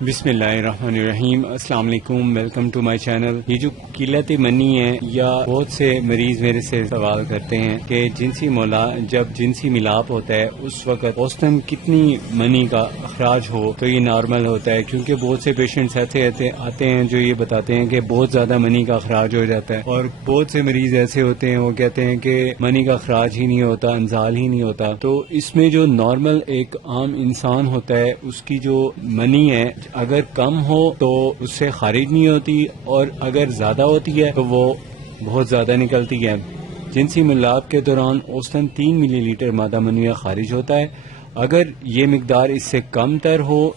بسم اللہ الرحمن الرحیم، السلام علیکم، ویلکم ٹو مائی چینل۔ یہ جو قلت منی ہے، یا بہت سے مریض میرے سے سوال کرتے ہیں کہ جب جنسی ملاپ ہوتا ہے اس وقت اوسطاً کتنی منی کا اخراج ہو تو یہ نارمل ہوتا ہے، کیونکہ بہت سے پیشنٹس ایسے آتے ہیں جو یہ بتاتے ہیں کہ بہت زیادہ منی کا اخراج ہو جاتا ہے، اور بہت سے مریض ایسے ہوتے ہیں وہ کہتے ہیں کہ منی کا اخراج ہی نہیں ہوتا، انزال ہی نہیں ہوتا۔ تو اس میں جو نارمل ایک عام انسان ہوتا ہے اس کی جو منی ہے اگر کم ہو تو اس سے خارج نہیں ہوتی، اور اگر زیادہ ہوتی ہے تو وہ بہت زیادہ نکلتی ہے۔ جنسی ملاپ کے دوران اوسطاً 3 ملی لیٹر مادہ منویہ خارج ہوتا ہے۔ اگر یہ مقدار اس سے کم تر ہو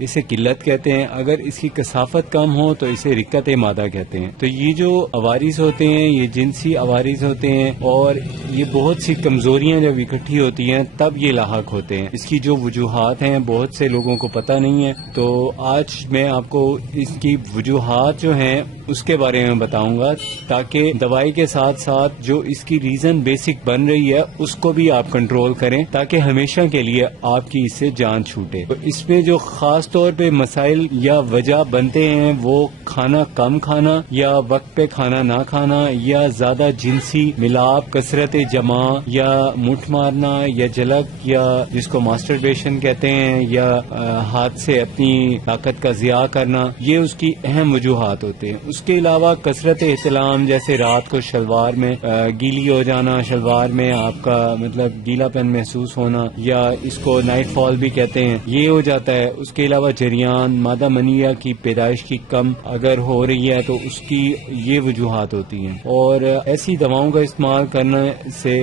اسے قلت کہتے ہیں، اگر اس کی کثافت کم ہو تو اسے رقت مادہ کہتے ہیں۔ تو یہ جو عوارض ہوتے ہیں یہ جنسی عوارض ہوتے ہیں، اور یہ بہت سی کمزوریاں جب اکٹھی ہوتی ہیں تب یہ لاحق ہوتے ہیں۔ اس کی جو وجوہات ہیں بہت سے لوگوں کو پتہ نہیں ہے، تو آج میں آپ کو اس کی وجوہات جو ہیں اس کے بارے میں بتاؤں گا، تاکہ دوائی کے ساتھ ساتھ جو اس کی ریزن بیسک بن رہی ہے اس کو بھی آپ کنٹرول کریں، تاکہ ہمیشہ کے لیے آپ کی اس سے جان چھوٹے۔ تو اس میں جو خاص طور پہ مسائل یا وجہ بنتے ہیں وہ کھانا کم کھانا، یا وقت پہ کھانا نہ کھانا، یا زیادہ جنسی ملاپ، کثرت جماع، یا مٹھ مارنا، یا جھلک، یا جس کو ماسٹربیشن کہتے ہیں، یا ہاتھ سے اپنی طاقت کا ضیاع کرنا، یہ اس کی اہم وجوہات ہوتے ہیں۔ اس کے علاوہ کثرت احتلام، جیسے رات کو شلوار میں گیلی ہو جانا، شلوار میں آپ کا مطلب گیلا پن محسوس ہونا، یا اس کو نائٹ فال بھی کہتے ہیں، یہ ہو جاتا ہے۔ اس کے علاوہ جریان، مادہ منیہ کی پیدائش کی کم اگر ہو رہی ہے تو اس کی یہ وجوہات ہوتی ہیں، اور ایسی دواؤں کا استعمال کرنے سے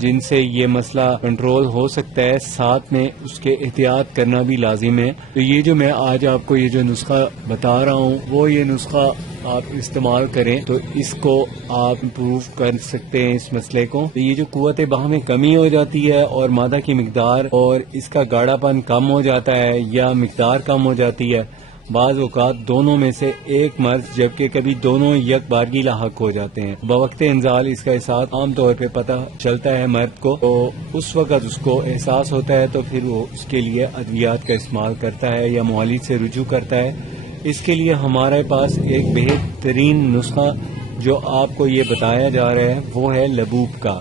جن سے یہ مسئلہ کنٹرول ہو سکتا ہے، ساتھ میں اس کے احتیاط کرنا بھی لازم ہے۔ تو یہ جو میں آج آپ کو یہ جو نسخہ بتا رہا ہوں وہ یہ نسخہ آپ استعمال کریں تو اس کو آپ امپروو کر سکتے ہیں اس مسئلے کو۔ تو یہ جو قوت بہا میں کمی ہو جاتی ہے اور مادہ کی مقدار اور اس کا گاڑھا پن کم ہو جاتا ہے یا مقدار کم ہو جاتی ہے، بعض اوقات دونوں میں سے ایک مرض جبکہ کبھی دونوں یک بارگی لاحق ہو جاتے ہیں۔ بوقت انزال اس کا احساس عام طور پہ پتہ چلتا ہے مرد کو، تو اس وقت اس کو احساس ہوتا ہے تو پھر وہ اس کے لیے ادویات کا استعمال کرتا ہے یا معالج سے رجوع کرتا ہے۔ اس کے لیے ہمارے پاس ایک بہترین نسخہ جو آپ کو یہ بتایا جا رہا ہے وہ ہے لبوب کا۔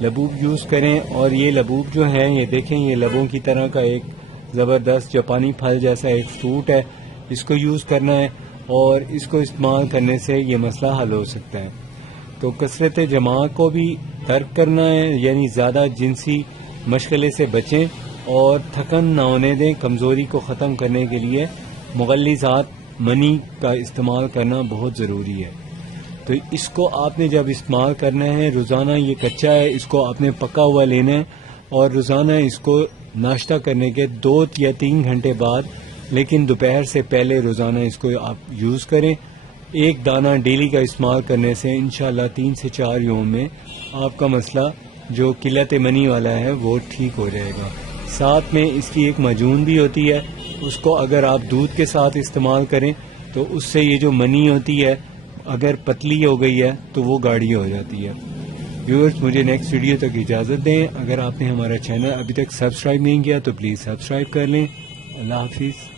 لبوب یوز کریں، اور یہ لبوب جو ہے یہ دیکھیں، یہ لبوں کی طرح کا ایک زبردست جاپانی پھل جیسا ایک فروٹ ہے، اس کو یوز کرنا ہے، اور اس کو استعمال کرنے سے یہ مسئلہ حل ہو سکتا ہے۔ تو کثرت جماع کو بھی ترک کرنا ہے، یعنی زیادہ جنسی مشغلے سے بچیں اور تھکن نہ ہونے دیں۔ کمزوری کو ختم کرنے کے لیے مغلظات منی کا استعمال کرنا بہت ضروری ہے۔ تو اس کو آپ نے جب استعمال کرنا ہے، روزانہ یہ کچا ہے، اس کو آپ نے پکا ہوا لینا ہے، اور روزانہ اس کو ناشتہ کرنے کے 2 یا 3 گھنٹے بعد، لیکن دوپہر سے پہلے روزانہ اس کو آپ یوز کریں۔ ایک دانہ ڈیلی کا استعمال کرنے سے انشاءاللہ 3 سے 4 یوم میں آپ کا مسئلہ جو قلت منی والا ہے وہ ٹھیک ہو جائے گا۔ ساتھ میں اس کی ایک معجون بھی ہوتی ہے، اس کو اگر آپ دودھ کے ساتھ استعمال کریں تو اس سے یہ جو منی ہوتی ہے اگر پتلی ہو گئی ہے تو وہ گاڑھی ہو جاتی ہے۔ ویورز، مجھے نیکسٹ ویڈیو تک اجازت دیں۔ اگر آپ نے ہمارا چینل ابھی تک سبسکرائب نہیں کیا تو پلیز سبسکرائب کر لیں۔ اللہ حافظ۔